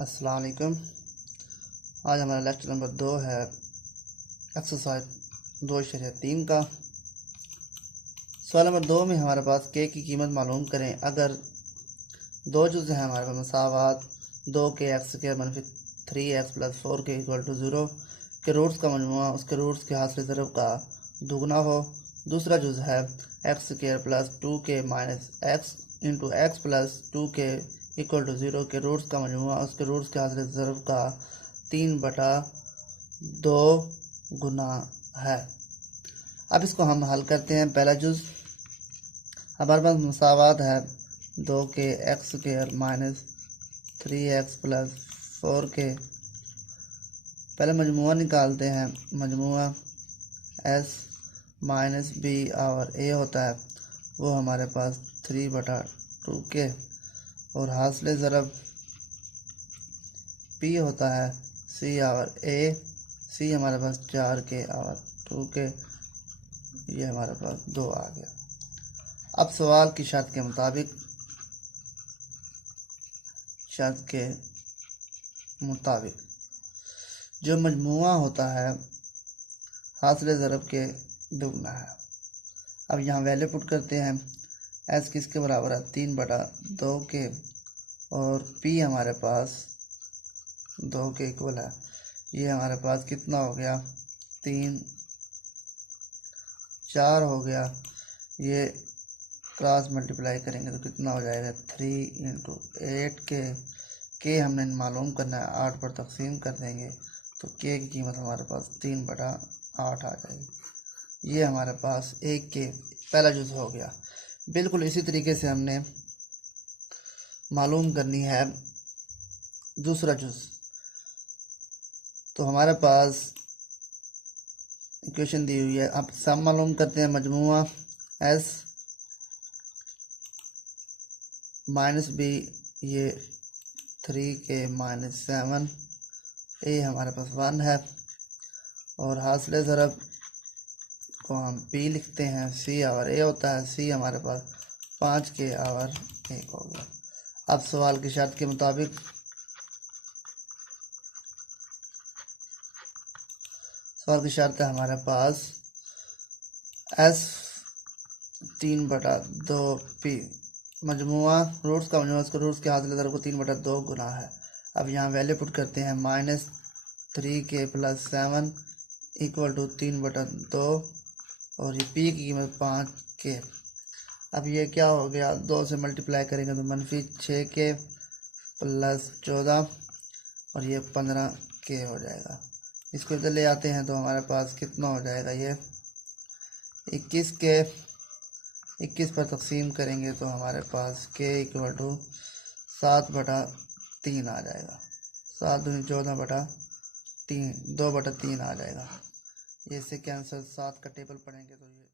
अस्सलाम वालेकुम। आज हमारा लेक्चर नंबर 2 है एक्सरसाइज 2.3 का। सवाल नंबर 2 में हमारे पास के की कीमत मालूम करें। अगर दो जुज़ हैं हमारे पास मसावात 2 के एक्स के मनफी 3x + 4 के इक्वल टू 0 के रूट्स का मजमुआ उसके रूट्स के हासिल ज़रब का दुगना हो। दूसरा जुज़ है x² + 2k - x into x + 2k equal to 0 के रूट्स का मजमुआ उसके रूट्स के हासिल ज़रब का 3/2 गुना है। अब इसको हम हल करते हैं। पहला जुज़ हमारे पास मसावात है 2 के x² - 3x + 4k। पहले मजमुआ निकालते हैं। मजमुआ s माइनस b और a होता है वो हमारे पास 3/2k और हासिल ज़रब p होता है c और a। c हमारे पास 4k और 2k, ये हमारे पास 2 आ गया। अब सवाल की शर्त के मुताबिक जो मजमुआ होता है हासिल ज़रब के दुगना है। अब यहाँ वैल्यू पुट करते हैं। s किसके बराबर है 3/2k और p हमारे पास 2 के इक्वल है। ये हमारे पास कितना हो गया 3 4 हो गया। ये क्रॉस मल्टीप्लाई करेंगे तो कितना हो जाएगा 3 × 8k। के हमने मालूम करना है 8 पर तकसीम कर देंगे तो के की कीमत हमारे पास 3/8 आ जाएगी। ये हमारे पास एक के पहला जुज़ हो गया। बिल्कुल इसी तरीके से हमने मालूम करनी है दूसरा जुज़। तो हमारे पास इक्वेशन दी हुई है। अब सम मालूम करते हैं। मजमुआ s माइनस b ये 3k - 7 a हमारे पास 1 है और हासिल ज़रब को हम p लिखते हैं। c और a होता है। c हमारे पास 5k और 1 हो गया। अब सवाल की शर्त के मुताबिक सवाल की शर्त है हमारे पास s 3/2p मजमुआ रूट्स का मजमुआ उसके रूट्स के हासिल ज़रब को 3/2 गुना है। अब यहाँ वैल्यू पुट करते हैं। -3k + 7 इक्वल टू 3/2 और ये p की कीमत 5k। अब ये क्या हो गया 2 से मल्टीप्लाई करेंगे तो -6k + 14 और ये 15k हो जाएगा। इसको इधर ले आते हैं तो हमारे पास कितना हो जाएगा ये 21 पर तकसीम करेंगे तो हमारे पास k इक्वल टू 7/3 आ जाएगा। 7 दूनी 14/3 2/3 आ जाएगा। ये इससे कैंसिल 7 का टेबल पढ़ेंगे तो ये